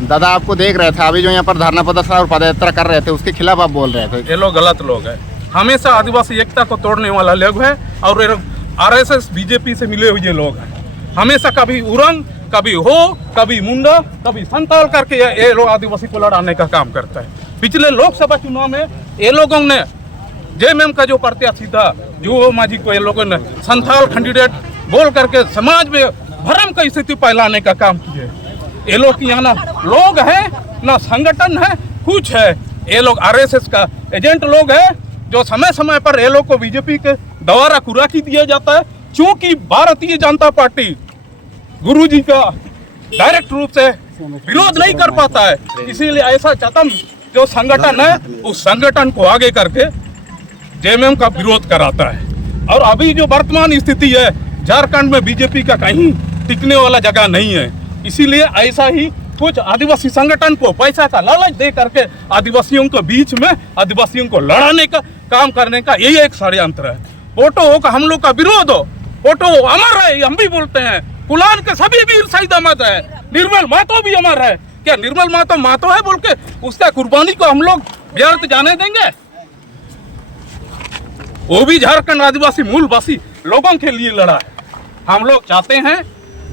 दादा आपको देख रहे थे अभी जो यहाँ पर धरना प्रदर्शन और पदयात्रा कर रहे थे उसके खिलाफ आप बोल रहे थे। ये लोग गलत लोग हैं, हमेशा आदिवासी एकता को तोड़ने वाला लोग है और आरएसएस बीजेपी से मिले हुए लोग हैं। हमेशा कभी उरंग, कभी हो, कभी मुंडा, कभी संताल करके ये लोग आदिवासी को लड़ाने का काम करता है। पिछले लोकसभा चुनाव में ये लोगों ने जेएमएम का जो प्रत्याशी था जो मांझी को ये लोगों ने संथाल कैंडिडेट बोल करके समाज में भ्रम की स्थिति फैलाने का काम किए। ये लोग यहाँ ना लोग हैं ना संगठन है कुछ है। ये लोग आरएसएस का एजेंट लोग हैं जो समय समय पर ये लोग को बीजेपी के द्वारा खुराकी दिया जाता है। क्योंकि भारतीय जनता पार्टी गुरुजी का डायरेक्ट रूप से विरोध नहीं कर पाता है, इसीलिए ऐसा चतम जो संगठन है उस संगठन को आगे करके जेएमएम का विरोध कराता है। और अभी जो वर्तमान स्थिति है झारखंड में बीजेपी का कहीं टिकने वाला जगह नहीं है, इसीलिए ऐसा ही कुछ आदिवासी संगठन को पैसा का लालच दे करके आदिवासियों के बीच में आदिवासियों को लड़ाने का काम करने का यही एक षड्यंत्र है। फोटो हो का हम लोग का विरोध हो, फोटो अमर है, हम भी बोलते हैं। कुलान के सभी वीर शहीद अमर है, निर्मल महतो भी अमर है। क्या निर्मल महतो है बोल के उसका कुर्बानी को हम लोग व्यर्थ जाने देंगे? वो भी झारखंड आदिवासी मूलवासी लोगों के लिए लड़ा है। हम लोग चाहते हैं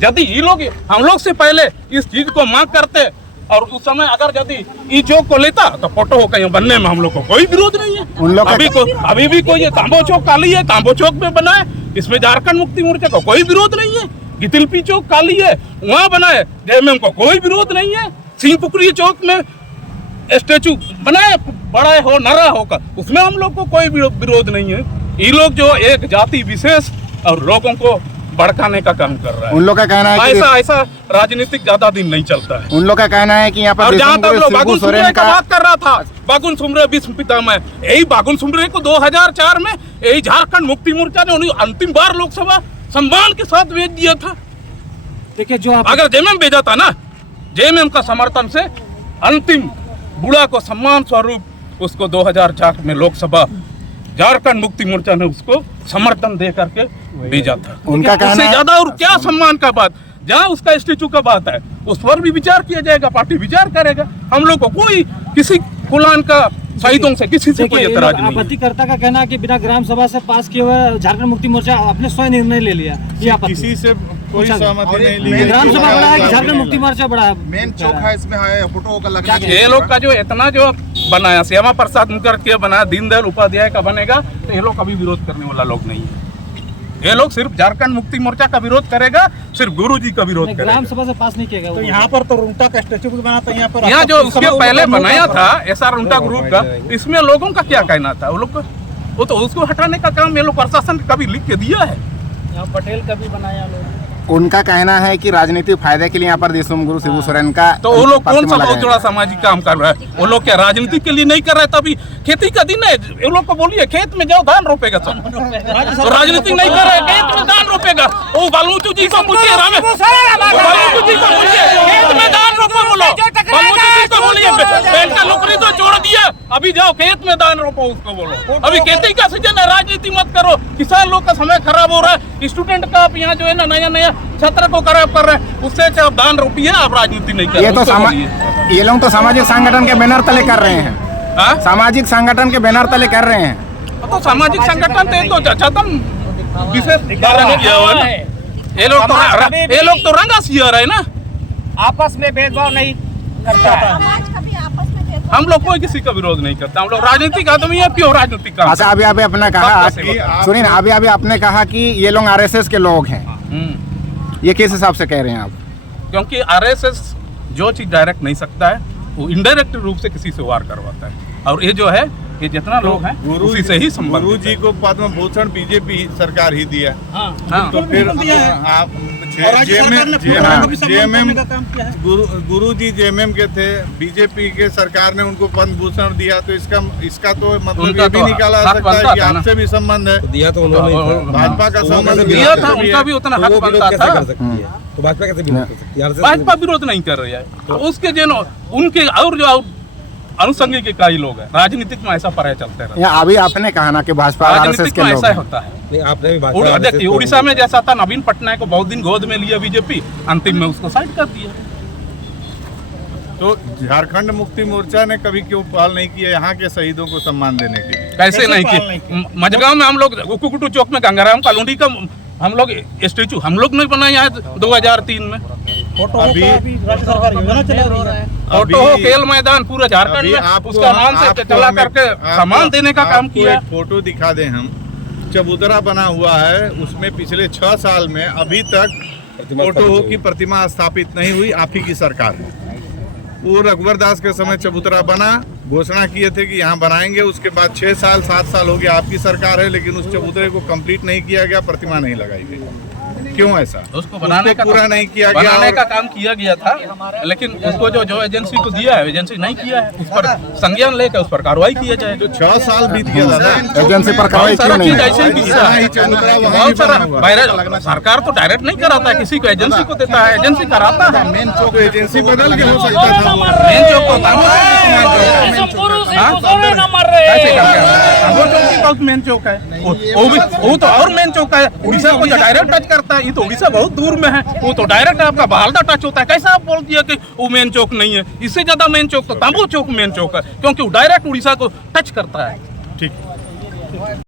यदि ये लोग हम लोग से पहले इस चीज को मांग करते और उस समय अगर यदि ई चौक को लेता तो फोटो हो कहीं बनने में हम लोग को कोई विरोध नहीं है। उन लोग अभी भी कोई तांबो चौक काली है, तांबो चौक में बनाए, इसमें झारखंड मुक्ति मोर्चा को कोई विरोध नहीं है। गितिलपी चौक काली है, वहाँ बनाए, जेएमएम को कोई विरोध नहीं है। सिंहपुकरी चौक में स्टेचू बनाए, बड़ा हो नरा होकर, उसमें हम लोग को कोई विरोध नहीं है। ये लोग जो एक जाति विशेष और लोगों को भड़काने का काम कर रहा है। उन लोग का कहना है कि ऐसा राजनीतिक ज्यादा दिन नहीं चलता है। उन लोग का कहना है कि यहाँ पर जहाँ तक लोग बागुन सुमरे का बात कर रहा था, बागुन सुमरे विश्व पितामह, यही बागुन सुमरे को 2004 में यही झारखंड मुक्ति मोर्चा ने उन्हें अंतिम बार लोकसभा सम्मान के साथ भेज दिया था। देखिए जो अगर जेएमएम भेजा था ना, जेएमएम का समर्थन से अंतिम बुढ़ा को सम्मान स्वरूप उसको 2004 में लोकसभा झारखंड मुक्ति मोर्चा ने उसको समर्थन दे करके भेजा था। उनका कहना उससे है ज्यादा और क्या सम्मान का बात, जहाँ उसका स्टेचू का बात है उस पर भी विचार किया जाएगा, पार्टी विचार करेगा। हम लोग को कोई किसी कुलान का शहीदों से किसी से कोई एतराज नहीं। आपत्तिकर्ता का कहना है कि बिना ग्राम सभा से पास किए हुए झारखंड मुक्ति मोर्चा अपने स्वयं निर्णय ले लिया, ये किसी से कोई सहमति नहीं ली। ग्राम सभा बड़ा है कि झारखंड मुक्ति मोर्चा बड़ा है? मेन चौक है, इसमें है फोटो का लगा। ये लोग का जो इतना जो बनाया श्यामा प्रसाद मुखर्जी बनाया, दीनदयाल उपाध्याय का बनेगा, तो ये लोग कभी विरोध करने वाला लोग नहीं है। ये लोग सिर्फ झारखंड मुक्ति मोर्चा का विरोध करेगा, सिर्फ गुरुजी का विरोध करेगा। ग्राम सभा से पास नहीं किया। तो यहाँ पर तो रुंटा का स्टेचू भी बना था, यहाँ जो उसके पहले बनाया था एसआर रुंटा ग्रुप का, इसमें लोगों का क्या कहना था? वो तो उसको हटाने का काम ये लोग प्रशासन कभी लिख के दिया है। यहाँ पटेल का भी बनाया लोग। उनका कहना है कि राजनीतिक फायदे के लिए यहाँ पर देशमुख गुरु शिबू सोरेन का तो वो लोग कौन सा बहुत बड़ा सामाजिक काम कर रहा है? वो लोग क्या राजनीति के लिए नहीं कर रहे? तभी खेती का दिन है, वो लोग को बोलिए खेत में जाओ धान रोपेगा सब। तो राजनीति नहीं कर रहे, खेत में धान रोपेगा। वो बालूचू जी को पूछिए, बालूचू जी को पूछिए, खेत में धान रोपो बोलो। बालूचू जी को बोलिए बैंक का नौकरी तो छोड़ दिया, अभी जाओ खेत में धान रोपो, उसको बोलो। अभी खेती का सीजन है, राजनीति मत करो। किसान लोग का समय खराब हो रहा है, स्टूडेंट का आप यहाँ जो है ना नया छात्र को खराब कर रहे हैं, उससे आप दान रोपिए, आप राजनीति नहीं कर रहे। ये लोग तो सामाजिक संगठन के बैनर तले कर रहे हैं। सामाजिक संगठन के बैनर तले कर रहे हैं। तो सामाजिक संगठन तो चतम विशेष किया हुआ है। ये लोग तो रंगा सियर है ना, आपस में भेदभाव नहीं करता है। हम लोग कोई किसी का विरोध नहीं करता, हम लोग राजनीतिक आदमी है, क्यों राजनीतिक काम। अच्छा अभी आपने कहा, सुनिए अभी आपने कहा कि ये लोग आरएसएस के लोग हैं, ये किस हिसाब से कह रहे हैं आप? क्योंकि आरएसएस जो चीज डायरेक्ट नहीं सकता है वो इनडायरेक्ट रूप से किसी से वार करवाता है। और ये जो है ये जितना लोग हैं उसी से ही संबंधित। गुरु जी को पद्म भूषण बीजेपी सरकार ही दिया। हाँ। तो फिर आप गुरु जी जेएमएम के थे, बीजेपी के सरकार ने उनको पद्म भूषण दिया, तो इसका तो मतलब ये भी निकाला जा सकता है कि आपसे भी संबंध है। दिया तो उन्होंने भाजपा का संबंध दिया था, उनका भी उतना हक बनता था। तो भाजपा कैसे विरोध कर सकती है? भाजपा विरोध नहीं कर रही है, उसके जो उनके और जो अनुषंगिक इकाई लोग हैं, राजनीतिक में ऐसा पराय चलते रहता यहाँ अभी आपने कहा ना कि भाजपा और आरएसएस राजनीतिक के में लोग ऐसा हैं। होता है। नहीं आपने भी भाजपा देखिए उड़ीसा में जैसा था, नवीन पटनायक को बहुत दिन गोद में लिया बीजेपी, अंतिम में उसको साइड कर दिया। तो झारखंड मुक्ति मोर्चा ने कभी क्यों पहल नहीं किया यहाँ के शहीदों को सम्मान देने के लिए? कैसे नहीं कि मजगांव में हम लोग कुकुटू चौक में गंगाराम कॉलोनी का हम लोग स्टेचू हम लोग ने बनाया है 2003 में। अभी राज्य सरकार योजना चला रही है। फोटो हो खेल मैदान पूरा झारखंड अभी में आपको- उसका नाम से आपको चला हमें- करके आपको- सामान देने का काम आपको किया। एक फोटो दिखा दें हम, चबूतरा बना हुआ है, उसमें पिछले 6 साल में अभी तक फोटो हो की प्रतिमा स्थापित नहीं हुई। आप ही की सरकार है। वो रघुवर दास के समय चबूतरा बना, घोषणा किए थे कि यहाँ बनाएंगे, उसके बाद 6 साल 7 साल हो गया आपकी सरकार है, लेकिन उस चबूतरे को कंप्लीट नहीं किया गया, प्रतिमा नहीं लगाई गई। क्यों ऐसा? उसको बनाने का पूरा नहीं किया गया बनाने और- का काम किया गया था, लेकिन उसको जो एजेंसी को दिया है एजेंसी नहीं किया है, उस पर संज्ञान लेकर उस पर कार्रवाई किया जाए। जो 6 साल बीत गया दादा, एजेंसी पर कार्रवाई बहुत क्यों सारा नहीं चीज है? ऐसे ही दिखता है। चबूतरा वहाँ बहुत भी सारा बना हुआ है। बाहर सरकार तो डायरेक्ट नहीं कराता है, किसी को एजेंसी को देता है, एजेंसी कराता है। मेन चौक तो एजेंसी बदल के हो सकता था वो। मेन चौक को तांबो चौक की बहुत मेन चौक है, वो तो और मेन चौक है। उड़ीसा को जो डायरेक्ट टच करता है, ये तो उड़ीसा बहुत दूर में है, वो तो डायरेक्ट आपका बहालदा टच होता है। कैसा आप बोल दिया कि वो मेन चौक नहीं है? इससे ज्यादा मेन चौक तो तांबो चौक मेन चौक है, क्योंकि वो डायरेक्ट उड़ीसा को टच करता है। ठीक।